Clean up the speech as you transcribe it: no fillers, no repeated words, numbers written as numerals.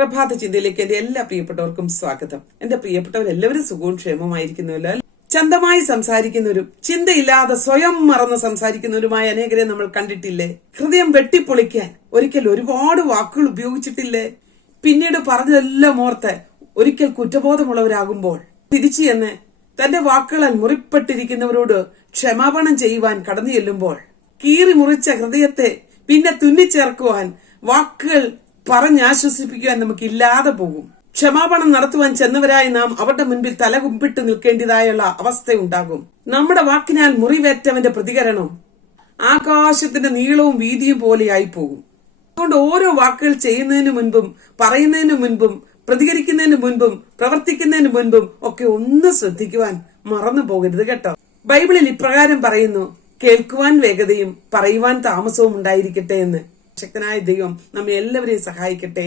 പ്രഭാത ചിന്തയിലേക്ക് എന്റെ എല്ലാ പ്രിയപ്പെട്ടവർക്കും സ്വാഗതം. എന്റെ പ്രിയപ്പെട്ടവരെല്ലാവരും സുഖവും ക്ഷേമമായിരിക്കുന്നുവല്ലോ. ചന്തമായി സംസാരിക്കുന്നവരും ചിന്തയില്ലാതെ സ്വയം മറന്ന് സംസാരിക്കുന്നവരുമായ അനേകരെ നമ്മൾ കണ്ടിട്ടില്ലേ? ഹൃദയം വെട്ടിപ്പൊളിക്കാൻ ഒരിക്കൽ ഒരുപാട് വാക്കുകൾ ഉപയോഗിച്ചിട്ടില്ലേ? പിന്നീട് പറഞ്ഞതെല്ലാം ഓർത്ത് ഒരിക്കൽ കുറ്റബോധമുള്ളവരാകുമ്പോൾ തിരിച്ചു ചെന്ന് തന്റെ വാക്കുകളാൽ മുറിപ്പെട്ടിരിക്കുന്നവരോട് ക്ഷമാപണം ചെയ്യുവാൻ കടന്നു ചെല്ലുമ്പോൾ കീറി മുറിച്ച ഹൃദയത്തെ പിന്നെ തുന്നിച്ചേർക്കുവാൻ വാക്കുകൾ പറഞ്ഞാശ്വസിപ്പിക്കുവാൻ നമുക്കില്ലാതെ പോകും. ക്ഷമാപണം നടത്തുവാൻ ചെന്നവരായി നാം അവരുടെ മുൻപിൽ തലകുമ്പിട്ട് നിൽക്കേണ്ടതായുള്ള അവസ്ഥയുണ്ടാകും. നമ്മുടെ വാക്കിനാൽ മുറിവേറ്റവന്റെ പ്രതികരണം ആകാശത്തിന്റെ നീളവും വീതിയും പോലെയായി പോകും. അതുകൊണ്ട് ഓരോ വാക്കുകൾ ചെയ്യുന്നതിന് മുൻപും പറയുന്നതിന് മുൻപും പ്രതികരിക്കുന്നതിന് മുൻപും പ്രവർത്തിക്കുന്നതിന് മുൻപും ഒക്കെ ഒന്ന് ശ്രദ്ധിക്കുവാൻ മറന്നു പോകരുത് കേട്ടോ. ബൈബിളിൽ ഇപ്രകാരം പറയുന്നു, കേൾക്കുവാൻ വേഗതയും പറയുവാൻ താമസവും ഉണ്ടായിരിക്കട്ടെ എന്ന്. ശക്തനായ ദൈവം നമ്മെ എല്ലാവരെയും സഹായിക്കട്ടെ.